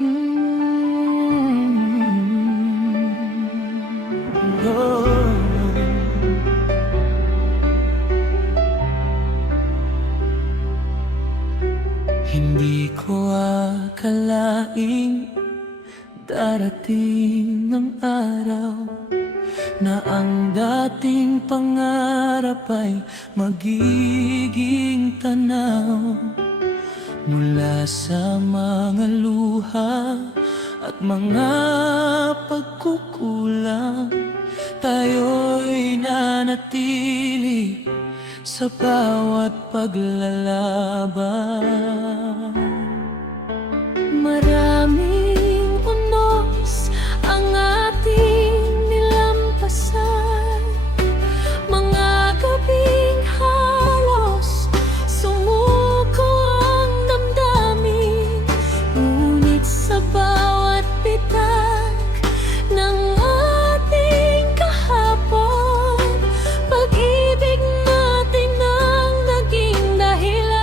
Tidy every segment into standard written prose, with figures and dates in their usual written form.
Oh. Hindi ko akalaing darating ang araw na ang dating pangarap ay magiging tanaw. Mula sa mga luha at mga pagkukulang, tayo'y nanatili sa bawat paglalaban. Maraming unos ang ating nilampasan, mga gabing halos sumuko ang damdamin. Ngunit sa bawat bitak ng ating kahapon, pag-ibig natin ang naging dahilan.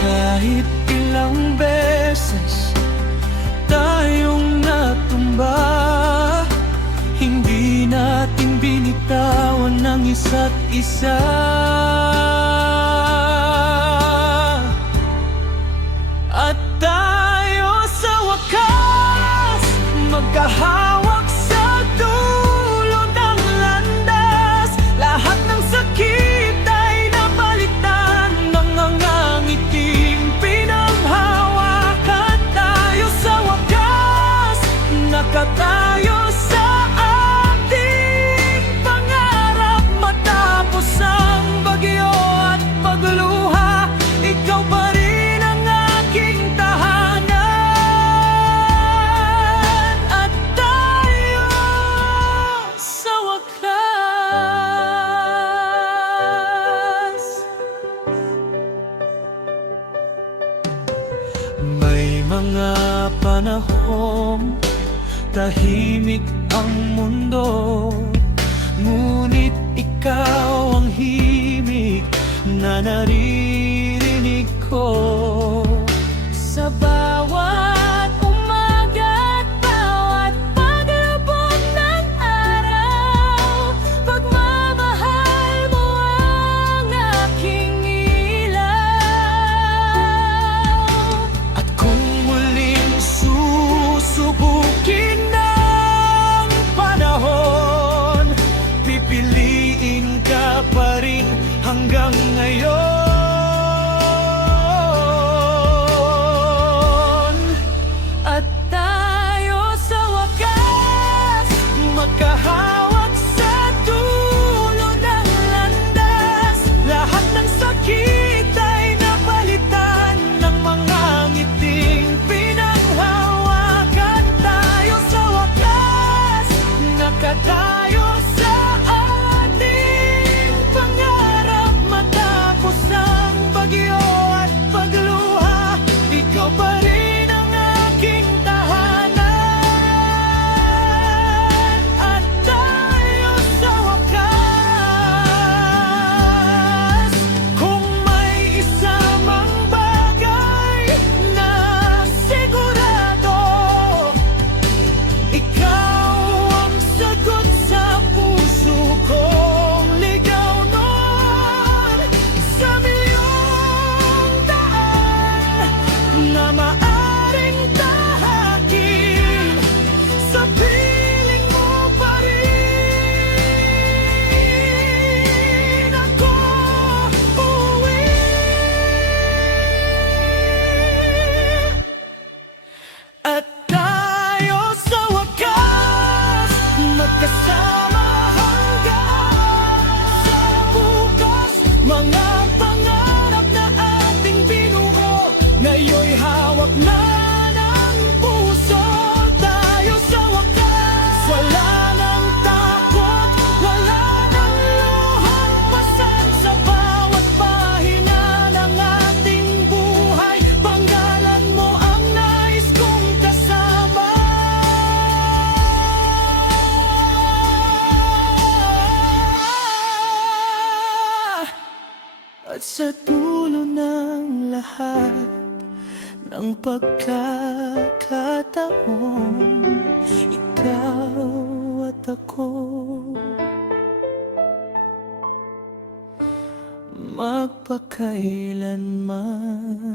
Kahit ilang beses tayong natumba, hindi natin binitawan ng isa't isa. At tayo sa wakas magkahawak sa dulo ng landas. Lahat ng sakit ay napalitan ng ngangangiting pinanghawakan. Tayo sa wakas nakatayo sa ating pangarap. Matapos ang bagyo at pagluha, ikaw pa rin ang aking tahanan. At tayo sa wakas. May mga panahong tahimik ang mundo, ngunit ikaw ang himig na naririnig ko. Sa bawat umaga at bawat paglubog ng araw, pagmamahal mo ang aking ilaw. At kung muling susubukin ng panahon, pipiliin ka pa rin hanggang ngayon. At tayo sa wakas magkahawak sa dulo ng landas. Lahat ng sakit ay napalitan ng mga ngiting pinanghawakan. Tayo sa wakas nakatayo sa ating pangarap. Matapos ang bagyo at pagluha, ikaw pa rin ang aking tahanan. At tayo sa wakas, kung may isa mang bagay na sigurado, ikaw ang sagot sa puso kong ligaw noon. Sa milyong daan na maaring tahakin, sa piling mo pa rin ako uuwi. At tayo sa wakas magkasama hanggang sa bukas. Mga pangarap na ating binuo, ngayon'y hawak na ng puso. Tayo sa wakas, wala nang takot, wala nang luhang pasan. Sa bawat pahina ng ating buhay, panggalan mo ang nais kong kasama. At sa dulo ng lahat, ng pagkakataon, ikaw at ako magpakailanman.